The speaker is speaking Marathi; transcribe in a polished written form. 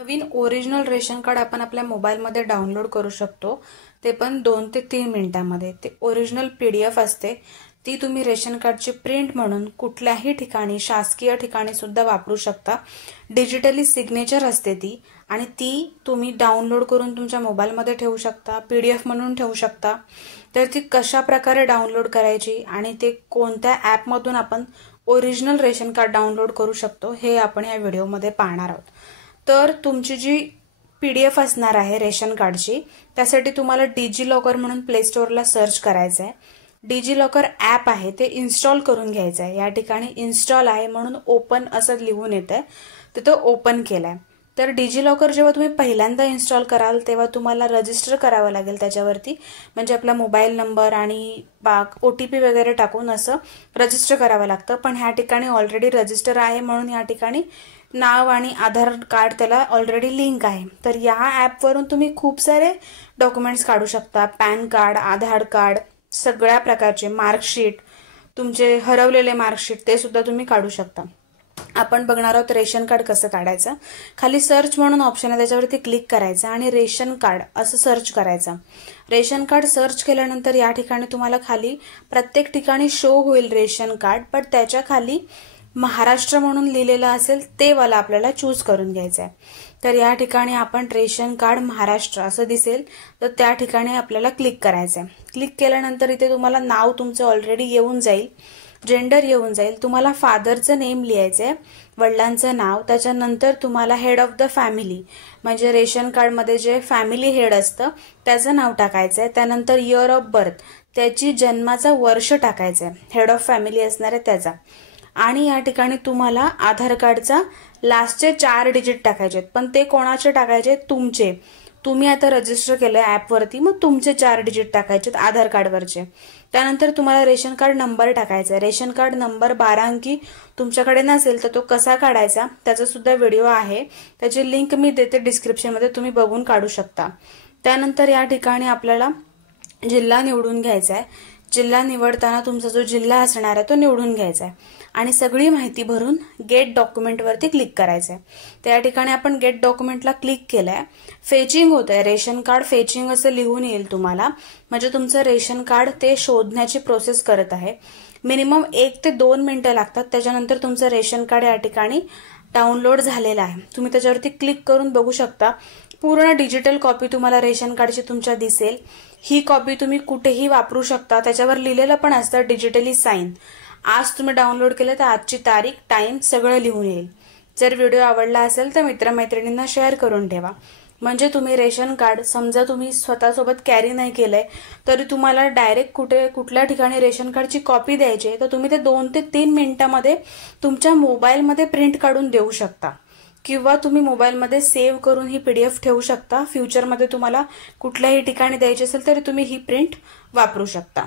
नवीन ओरिजिनल रेशन कार्ड आपण आपल्या मोबाईलमध्ये डाउनलोड करू शकतो, ते पण 2 ते 3 मिनिटांमध्ये। ते ओरिजिनल PDF असते, ती तुम्ही रेशन कार्डची प्रिंट म्हणून कुठल्याही ठिकाणी शासकीय ठिकाणी सुद्धा वापरू शकता। डिजिटली सिग्नेचर असते ती आणि ती तुम्ही डाउनलोड करून तुमच्या मोबाईलमध्ये ठेवू शकता, PDF म्हणून ठेवू शकता। तर ती कशा प्रकारे डाउनलोड करायची आणि ते कोणत्या ॲपमधून आपण ओरिजिनल रेशन कार्ड डाउनलोड करू शकतो हे आपण या व्हिडिओमध्ये पाहणार आहोत। तर तुमची जी PDF असणार आहे रेशन कार्डची, त्यासाठी तुम्हाला डिजिलॉकर म्हणून प्ले स्टोअरला सर्च करायचं आहे। डिजिलॉकर ॲप आहे ते इन्स्टॉल करून घ्यायचं आहे। या ठिकाणी इन्स्टॉल आहे म्हणून ओपन असं लिहून येतंय, तर ओपन केलंय। तर डिजिलॉकर जेव्हा तुम्ही पहिल्यांदा इन्स्टॉल कराल तेव्हा तुम्हाला रजिस्टर करावं लागेल त्याच्यावरती, म्हणजे आपला मोबाईल नंबर आणि OTP वगैरे टाकून असं रजिस्टर करावं लागतं। पण ह्या ठिकाणी ऑलरेडी रजिस्टर आहे म्हणून या ठिकाणी नाव आणि आधार कार्ड त्याला ऑलरेडी लिंक आहे। तर या ॲपवरून तुम्ही खूप सारे डॉक्युमेंट्स काढू शकता, पॅन कार्ड, आधार कार्ड, सगळ्या प्रकारचे मार्कशीट, तुमचे हरवलेले मार्कशीट ते सुद्धा तुम्ही काढू शकता। आपण बघणार आहोत रेशन कार्ड कसं काढायचं। खाली सर्च म्हणून ऑप्शन आहे, त्याच्यावरती क्लिक करायचं आणि रेशन कार्ड असं सर्च करायचं। रेशन कार्ड सर्च केल्यानंतर या ठिकाणी तुम्हाला खाली प्रत्येक ठिकाणी शो होईल रेशन कार्ड, पण त्याच्या खाली महाराष्ट्र म्हणून लिहिलेलं असेल ते वाला आपल्याला चूज करून घ्यायचं आहे। तर या ठिकाणी आपण रेशन कार्ड महाराष्ट्र असं दिसेल, तर त्या ठिकाणी आपल्याला क्लिक करायचं आहे। क्लिक केल्यानंतर इथे तुम्हाला नाव तुमचं ऑलरेडी येऊन जाईल, जेंडर येऊन जाईल, तुम्हाला फादरचं नेम लिहायचं आहे, वडिलांचं नाव, त्याच्यानंतर तुम्हाला हेड ऑफ द फॅमिली म्हणजे रेशन कार्डमध्ये जे फॅमिली हेड असतं त्याचं नाव टाकायचं आहे। त्यानंतर इयर ऑफ बर्थ, त्याची जन्माचं वर्ष टाकायचं आहे, हेड ऑफ फॅमिली असणार आहे त्याचा। आणि या ठिकाणी तुम्हाला आधार कार्डचा लास्टचे 4 डिजिट टाकायचे आहेत, पण ते कोणाचे टाकायचे? तुमचे। तुम्ही आता रजिस्टर केलंय ॲपवरती, मग तुमचे 4 डिजिट टाकायचे आधार कार्डवरचे। त्यानंतर तुम्हाला रेशन कार्ड नंबर टाकायचा आहे। रेशन कार्ड नंबर 12 अंकी तुमच्याकडे नसेल तर तो कसा काढायचा त्याचा सुद्धा व्हिडिओ आहे, त्याची लिंक मी देते डिस्क्रिप्शनमध्ये, तुम्ही बघून काढू शकता। त्यानंतर या ठिकाणी आपल्याला जिल्हा निवडून घ्यायचा आहे। जिल्हा निवडताना तुमचा जो जिल्हा असणार आहे तो निवडून घ्यायचा आहे आणि सगळी माहिती भरून गेट डॉक्युमेंटवरती क्लिक करायचं आहे। त्या ठिकाणी आपण गेट डॉक्युमेंटला क्लिक केलंय, फेचिंग होत आहे, रेशन कार्ड फेचिंग असं लिहून येईल तुम्हाला, म्हणजे तुमचं रेशन कार्ड ते शोधण्याची प्रोसेस करत आहे। मिनिमम 1 ते 2 मिनिटं लागतात, त्याच्यानंतर तुमचं रेशन कार्ड या ठिकाणी डाउनलोड झालेलं आहे। तुम्ही त्याच्यावरती क्लिक करून बघू शकता, पूर्ण डिजिटल कॉपी तुम्हाला रेशन कार्डची तुमच्या दिसेल। ही कॉपी तुम्ही कुठेही वापरू शकता, त्याच्यावर लिहिलेलं पण असतं डिजिटली साइन। आज तुम्ही डाउनलोड केलं तर आजची तारीख, टाइम सगळं लिहून येईल। जर व्हिडिओ आवडला असेल तर मित्रमैत्रिणींना शेअर करून ठेवा, म्हणजे तुम्ही रेशन कार्ड समजा तुम्ही स्वतःसोबत कॅरी नाही केलंय तरी तुम्हाला डायरेक्ट कुठल्या ठिकाणी रेशन कार्डची कॉपी द्यायची आहे, तर तुम्ही ते 2 ते 3 मिनिटांमध्ये तुमच्या मोबाईलमध्ये प्रिंट काढून देऊ शकता, किंवा तुम्ही मोबाईलमध्ये सेव्ह करून ही PDF ठेवू शकता। फ्युचरमध्ये तुम्हाला कुठल्याही ठिकाणी द्यायची असेल तरी तुम्ही ही प्रिंट वापरू शकता।